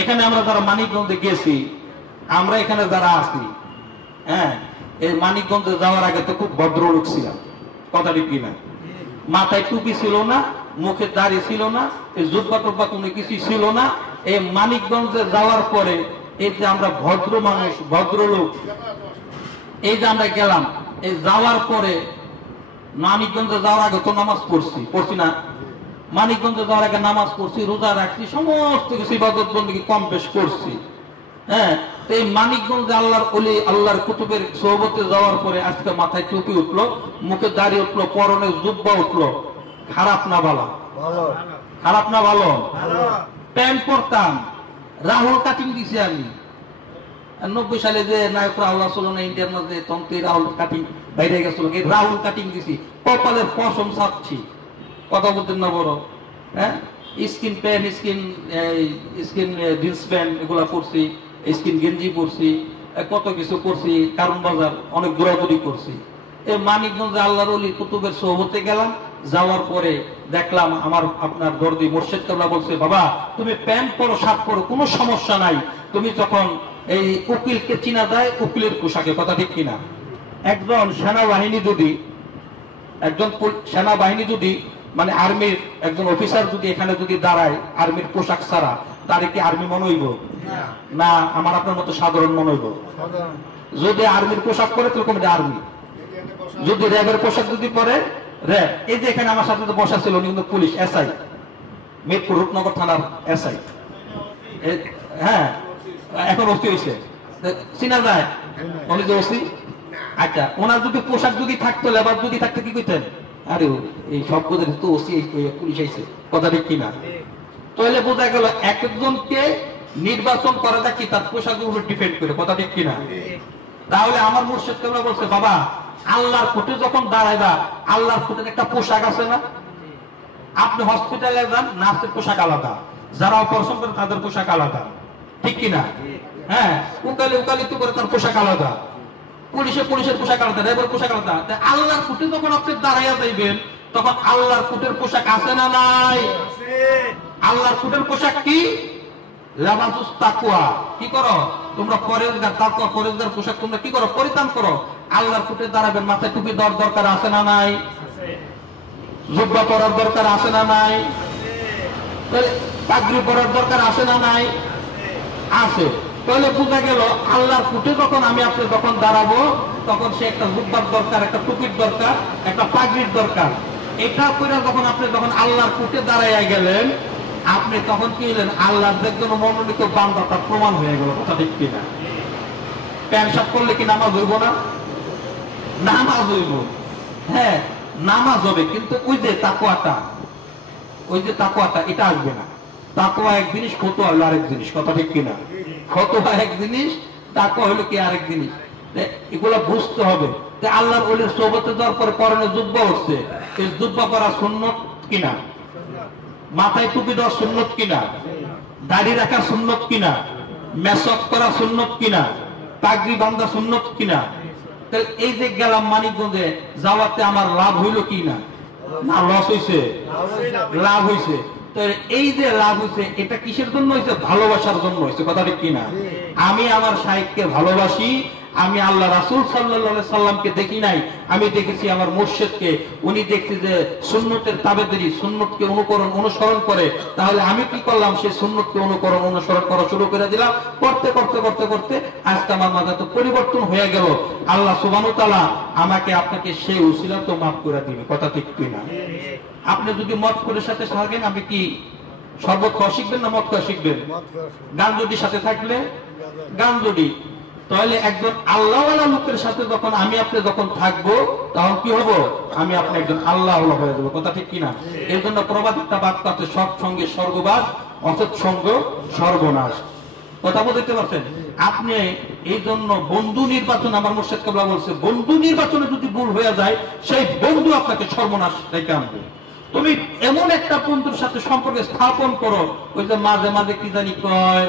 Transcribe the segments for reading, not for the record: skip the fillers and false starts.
এখানে আমরা যারা মানিকগঞ্জে গেছি, আমরা এখানে যারা আছি, হ্যাঁ, এই মানিকগঞ্জে যাওয়ার আগে তো খুব ভদ্রলোক ছিলাম, কথা ঠিক কিনা? মাথায় টুপি ছিল না, মুখে দাড়ি ছিল না, এই জুব্বা টুব্বা কোনো কিছু ছিল না। এই মানিকগঞ্জে যাওয়ার পরে এই যে আমরা ভদ্র মানুষ, ভদ্রলোক, এই যে আমরা গেলাম, এই যাওয়ার পরে মানিকগঞ্জে যাওয়ার আগে তো নামাজ পড়ছি না? মানিকগঞ্জে যাওয়ার আগে নামাজ পড়ছি, রোজা রাখছি, সমস্ত কিছু ইবাদত বন্দেগী কম বেশ করছি। হ্যাঁ, এই মানিকগঞ্জে আল্লাহর ওলি, আল্লাহর কুতুবের সোহবতে যাওয়ার পরে আজকে মাথায় টুপি উঠলো, মুখে দাড়ি উঠলো, পরনে জুব্বা উঠলো। খারাপ না ভালো? খারাপ না ভালো? প্যান্ট পরতাম, রাহুল কাটিং দিছি আমি 90 সালে, যে নায়ক রাহুল আসলো না ইন্ডিয়ার মধ্যে, তন্ত্রী রাহুল কাটিং বাইরে গেছিল, রাহুল কাটিং দিছি, কপালের পশম ছাপছি, কথা বলতেন না বড়? হ্যাঁ, skin pant, skin jeans pant এগুলা পরছি, স্কিন গেঞ্জি পরছি, কত কিছু করছি, কারণ বাজার অনেক দৌড়াদৌড়ি করছি। এই মানিকগঞ্জে আল্লাহর ওলি কুতুবের সোহবতে গেলাম, যাওয়ার পরে দেখলাম আমার আপনার দর্দি মুর্শিদ কেবলা বলছে, বাবা তুমি প্যান্ট পরো, শার্ট পরো, কোনো সমস্যা নাই, তুমি যখন এই উকিলকে চিনা যায় উকিলের পোশাকে, কথা ঠিক কিনা? একজন সেনাবাহিনী যদি মানে আর্মির একজন অফিসার যদি এখানে যদি দাঁড়ায় আর্মির পোশাক ছাড়া, তার কি আর্মি মনে হইব না আমার আপনার মতো সাধারণ মনে হইব? যদি আর্মির পোশাক পরে তাহলে আর্মি, যদি র্যাবের পোশাক যদি পরে র্যাব। এই যে এখানে আমার সাথে বসা ছিল উনি কিন্তু পুলিশ, এসআই, মিরপুর রূপনগর থানার এসআই। হ্যাঁ, এখন ওসি হয়েছে, চিনা যায় উনি যে ওসি। আচ্ছা, ওনার যদি পোশাক যদি থাকতো, লেবার যদি থাকতো, কি কইতেন? আরে এই সব বোঝেন তো ওসি পুলিশ আইছে, কথা ঠিক কিনা? তাহলে বোঝা গেল একজনকে নির্বাচন করাটা কি তার পোশাকের উপর ডিপেন্ড করে, কথা ঠিক কিনা? তাহলে আমার মুর্শিদ কেবলা বলছে, বাবা আল্লাহর কোর্টে যখন দাঁড়াইবা, আল্লাহর কোর্টের একটা পোশাক আছে না? আপনি হসপিটালে যান, নার্সের পোশাক আলাদা, যারা অপারেশন করে তাদের পোশাক আলাদা, ঠিক কিনা? হ্যাঁ, উকালিত করে তার পোশাক আলাদা, পুলিশের পোশাক আলাদা, র্যাবের পোশাক আলাদা। আল্লাহর কোর্টে যখন আপনি দাঁড়াইয়া যাইবেন, তখন আল্লাহর কোর্টের পোশাক আছে না নাই? আল্লাহর কোর্টের পোশাক কি? লাবাসুস তাকওয়া। কি করো তোমরা? পরেজগার, তাকওয়া, পরেজগার পোশাক তোমরা কি করো? পরিধান করো। আল্লাহর কোর্টে দাঁড়াবেন, মাথায় টুপি দেওয়ার দরকার আছে না নাই? জুব্বা পরার দরকার আছে না নাই? পাগড়ি পরার দরকার আছে না নাই? আছে। তাহলে বোঝা গেল আল্লাহর কোর্টে যখন আমি আপনি যখন দাঁড়াবো, তখন সে একটা জুব্বার দরকার, একটা টুপির দরকার, একটা পাগড়ির দরকার। এটা করে যখন আপনি যখন আল্লাহর কোর্টে দাঁড়াইয়া গেলেন, আপনি তখন কি হলেন? আল্লাহর একজন মনোনীত বান্দা, তার প্রমাণ হয়ে গেল, কথা ঠিক কিনা? প্যান্ট শার্ট করলে কি নামাজ হইব না? নামাজ হইব, হ্যাঁ নামাজ হবে, কিন্তু ওই যে তাকওয়াটা এটা আসবে না। তাকওয়া এক জিনিস, ফতোয়া হলো আরেক জিনিস, কথা ঠিক কিনা? ফতোয়া এক জিনিস, তাকওয়া হলো কি আরেক জিনিস। এগুলা বুঝতে হবে। আল্লাহর ওলির সোহবতে যাওয়ার পরে পরনে জুব্বা উঠছে, এই জুব্বা পরা সুন্নত কিনা? মাথায় টুপি দেওয়া সুন্নত কিনা? দাড়ি রাখা সুন্নত কিনা? মেসক করা সুন্নত কিনা? পাগড়ি বান্ধা সুন্নত কিনা? তাহলে এই যে গেলাম মানিকগঞ্জে, যাওয়াতে আমার লাভ হইল কি না? না লস হইছে? লাভ হইছে। তো এই যে লাভ হইছে, এটা কিসের জন্য হইছে? ভালোবাসার জন্য হইছে, কথা ঠিক কিনা? আমি আমার শাইখকে ভালোবাসি, আমি আল্লাহ রাসূল সাল্লাল্লাহু আলাইহি সাল্লামকে দেখি নাই, আমি দেখেছি আমার মুর্শিদকে। উনি দেখছি যে সুন্নতের তাবেদারি, সুন্নতকে অনুসরণ করে। তাহলে আমি কি করলাম? সেই সুন্নতকে অনুসরণ করা শুরু করে দিলাম। করতে করতে করতে করতে আজকে আমার মাঝে তো পরিবর্তন হয়ে গেল। আল্লাহ সুবহানাহু ওয়া তাআলা আমাকে আপনাকে সেই উসিলা তো মাফ করে দিবে, কথা ঠিক কিনা? আপনি যদি মদ করে সাথে থাকেন, আপনি কি শরবত খাওয়া শিখবেন না মদ খাওয়া শিখবেন? গান যদি সাথে থাকলে গান যদি, তাহলে একজন আল্লাহওয়ালা লোকের সাথে যখন আমি আপনি যখন থাকবো, তখন কি হবো? আমি আপনি একজন আল্লাহওয়ালা হয়ে যাবো, কথা ঠিক কিনা? এর জন্য প্রবাদিতা বাক্য আছে, সৎসঙ্গে স্বর্গবাস, অসৎ সঙ্গ সর্বনাশ। কথা বলতে পারছেন? আপনি এই জন্য বন্ধু নির্বাচন, আমার মুর্শিদ কেবলা বলছে, বন্ধু নির্বাচনে যদি ভুল হয়ে যায়, সেই বন্ধু আপনাকে সর্বনাশ ডেকে আনবে। তুমি এমন একটা বন্ধুর সাথে সম্পর্ক স্থাপন করো, ওই যে মাঝে মাঝে কি জানি কয়,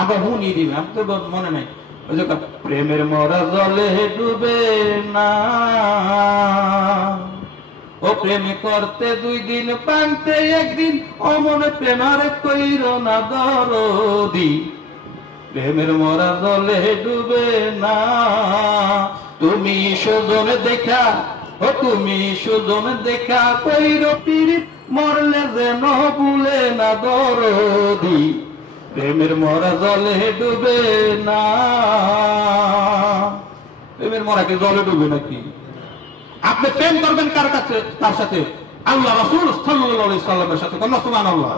আবার হুনি দিবে, আমি তো মনে নাই, ওই যে প্রেমের মরা জলে ডুবে না, ও প্রেম করতে 2 দিন পান্তে একদিন অমনে প্রেমারে কইর না দরদি প্রেমের মরা জলে ডুবে না তুমি সুজন দেখা ও তুমি সুজন দেখা কইর পীড়িত মরলে যেন ভুলে না দরদি প্রেমের মরা জলে ডুবে না প্রেমের মরা কি জলে ডুবে নাকি আপনি প্রেম করবেন কার কাছে তার সাথে আল্লাহ রাসূল সাল্লাল্লাহু আলাইহি সাল্লামের সাথে কোন সুবহানাল্লাহ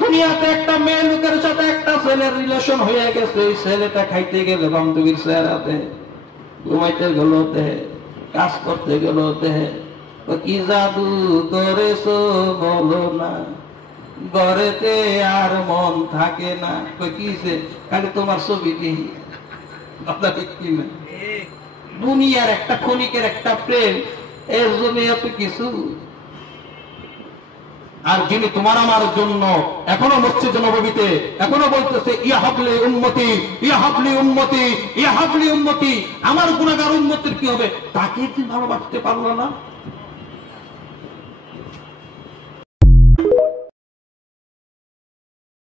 দুনিয়াতে একটা মেয়ে লোকের সাথে একটা ছেলের রিলেশন হয়ে গেছে এই ছেলেটা খাইতে গেলে বান্ধবীর চেহারাতে ঘুমাইতে গেল দেহে কাজ করতে গেল দেহে কি জাদু করেছো বলো না ঘরেতে আর মন থাকে না কিছে খালি তোমার ছবি দেখি কথা ঠিক কিনা দুনিয়ার একটা ক্ষণিকের একটা প্রেম এর জন্য এত কিছু আর যিনি তোমার আমার জন্য এখনো মসজিদে নববীতে এখনো বলতেছে ইয়া হাবলি উম্মতি ইয়া হাবলি উম্মতি ইয়া হাবলি উম্মতি আমার গুনাহগার উম্মতের কি হবে তাকে কি ভালোবাসতে পারলো না